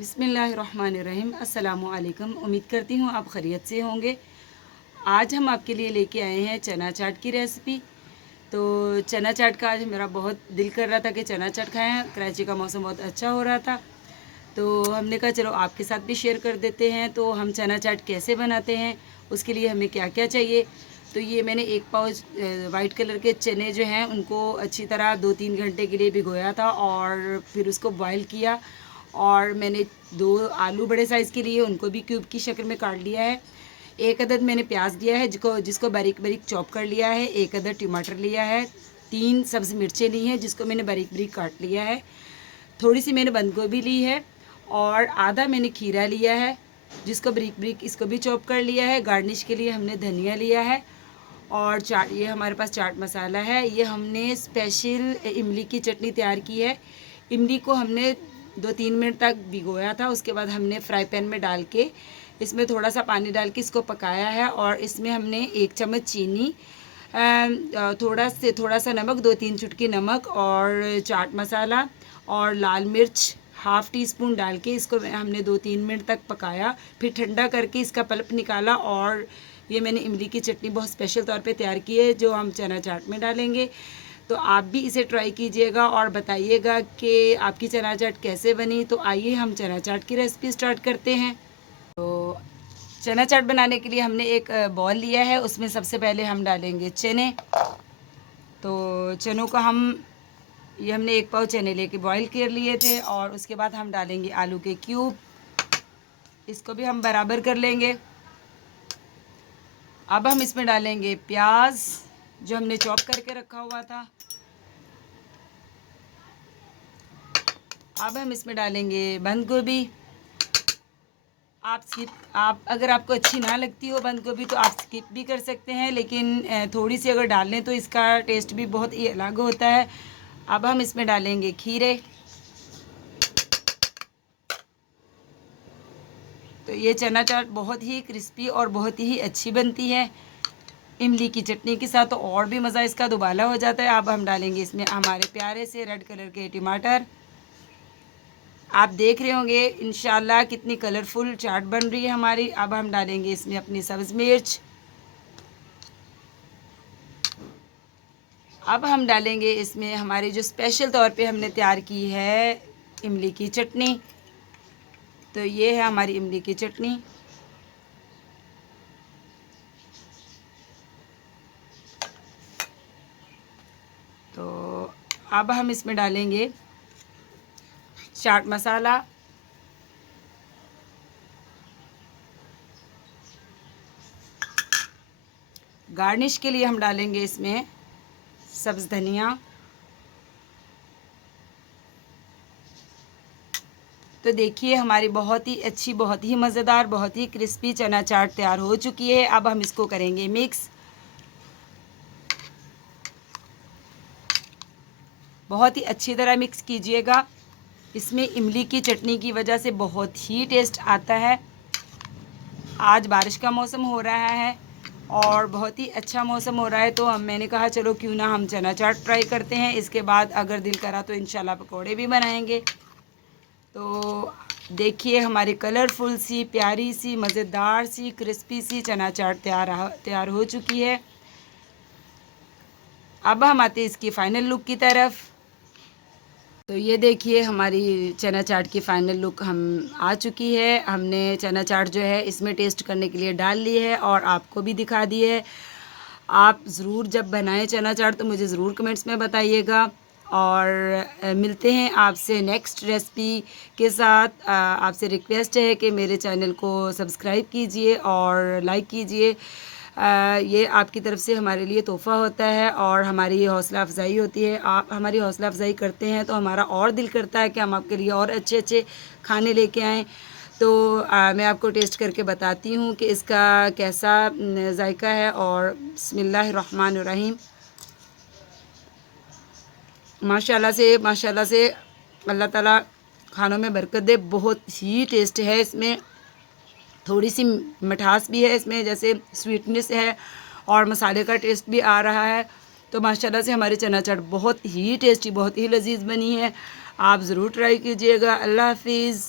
बिस्मिल्लाहिर्रहमानिर्रहीम। अस्सलामुअलैकुम। उम्मीद करती हूँ आप खैरियत से होंगे। आज हम आपके लिए लेके आए हैं चना चाट की रेसिपी। तो चना चाट का आज मेरा बहुत दिल कर रहा था कि चना चाट खाएं। कराची का मौसम बहुत अच्छा हो रहा था, तो हमने कहा चलो आपके साथ भी शेयर कर देते हैं। तो हम चना चाट कैसे बनाते हैं, उसके लिए हमें क्या क्या चाहिए। तो ये मैंने एक पाउच वाइट कलर के चने जो हैं उनको अच्छी तरह 2-3 घंटे के लिए भिगोया था और फिर उसको बॉईल किया। और मैंने 2 आलू बड़े साइज़ के लिए उनको भी क्यूब की शक्ल में काट लिया है। एक अदद मैंने प्याज लिया है जिसको बारीक बारीक चॉप कर लिया है। एक अदद टमाटर लिया है। 3 सब्ज़ मिर्चें ली हैं जिसको मैंने बारीक बारीक काट लिया है। थोड़ी सी मैंने बंद गोभी ली है और आधा मैंने खीरा लिया है जिसको बारीक बारीक इसको भी चॉप कर लिया है। गार्निश के लिए हमने धनिया लिया है और चाट, ये हमारे पास चाट मसाला है। ये हमने स्पेशल इमली की चटनी तैयार की है। इमली को हमने 2-3 मिनट तक भिगोया था, उसके बाद हमने फ्राई पैन में डाल के इसमें थोड़ा सा पानी डाल के इसको पकाया है। और इसमें हमने 1 चम्मच चीनी, थोड़ा सा नमक, 2-3 चुटकी नमक और चाट मसाला और लाल मिर्च हाफ़ टी स्पून डाल के इसको हमने 2-3 मिनट तक पकाया। फिर ठंडा करके इसका पल्प निकाला और ये मैंने इमली की चटनी बहुत स्पेशल तौर पे तैयार की है जो हम चना चाट में डालेंगे। तो आप भी इसे ट्राई कीजिएगा और बताइएगा कि आपकी चना चाट कैसे बनी। तो आइए हम चना चाट की रेसिपी स्टार्ट करते हैं। तो चना चाट बनाने के लिए हमने एक बॉल लिया है, उसमें सबसे पहले हम डालेंगे चने। तो चनों का ये हमने 1 पाव चने लेके बॉईल कर लिए थे और उसके बाद हम डालेंगे आलू के क्यूब। इसको भी हम बराबर कर लेंगे। अब हम इसमें डालेंगे प्याज जो हमने चॉप करके रखा हुआ था। अब हम इसमें डालेंगे बंद गोभी। आप अगर आपको अच्छी ना लगती हो बंद गोभी तो आप स्किप भी कर सकते हैं, लेकिन थोड़ी सी अगर डाल लें तो इसका टेस्ट भी बहुत ही अलग होता है। अब हम इसमें डालेंगे खीरे। तो ये चना चाट बहुत ही क्रिस्पी और बहुत ही अच्छी बनती है इमली की चटनी के साथ, तो और भी मज़ा इसका दुबाला हो जाता है। अब हम डालेंगे इसमें हमारे प्यारे से रेड कलर के टमाटर। आप देख रहे होंगे इंशाल्लाह कितनी कलरफुल चाट बन रही है हमारी। अब हम डालेंगे इसमें अपनी सब्ज़ मिर्च। अब हम डालेंगे इसमें हमारी जो स्पेशल तौर पे हमने तैयार की है इमली की चटनी। तो ये है हमारी इमली की चटनी। तो अब हम इसमें डालेंगे चाट मसाला। गार्निश के लिए हम डालेंगे इसमें सब्ज़ धनिया। तो देखिए हमारी बहुत ही अच्छी, बहुत ही मज़ेदार, बहुत ही क्रिस्पी चना चाट तैयार हो चुकी है। अब हम इसको करेंगे मिक्स। बहुत ही अच्छी तरह मिक्स कीजिएगा। इसमें इमली की चटनी की वजह से बहुत ही टेस्ट आता है। आज बारिश का मौसम हो रहा है और बहुत ही अच्छा मौसम हो रहा है, तो मैंने कहा चलो क्यों ना हम चना चाट ट्राई करते हैं। इसके बाद अगर दिल करा तो इंशाल्लाह पकौड़े भी बनाएंगे। तो देखिए हमारी कलरफुल सी, प्यारी सी, मज़ेदार सी, क्रिस्पी सी चना चाट तैयार हो चुकी है। अब हम आते हैं इसकी फ़ाइनल लुक की तरफ। तो ये देखिए हमारी चना चाट की फ़ाइनल लुक आ चुकी है। हमने चना चाट जो है इसमें टेस्ट करने के लिए डाल ली है और आपको भी दिखा दी है। आप ज़रूर जब बनाएं चना चाट तो मुझे ज़रूर कमेंट्स में बताइएगा। और मिलते हैं आपसे नेक्स्ट रेसिपी के साथ। आपसे रिक्वेस्ट है कि मेरे चैनल को सब्सक्राइब कीजिए और लाइक कीजिए। ये आपकी तरफ से हमारे लिए तोहफ़ा होता है और हमारी हौसला अफ़ज़ाई होती है। आप हमारी हौसला अफ़ज़ाई करते हैं तो हमारा और दिल करता है कि हम आपके लिए और अच्छे अच्छे खाने लेके आएँ। तो मैं आपको टेस्ट करके बताती हूँ कि इसका कैसा जायका है। और बिस्मिल्लाहिर्रहमानिर्रहीम। माशाल्लाह से अल्लाह ताला खानों में बरकत दे। बहुत ही टेस्ट है इसमें, थोड़ी सी मिठास भी है इसमें, जैसे स्वीटनेस है और मसाले का टेस्ट भी आ रहा है। तो माशाल्लाह से हमारी चना चाट बहुत ही टेस्टी, बहुत ही लजीज बनी है। आप ज़रूर ट्राई कीजिएगा। अल्लाह हाफिज़।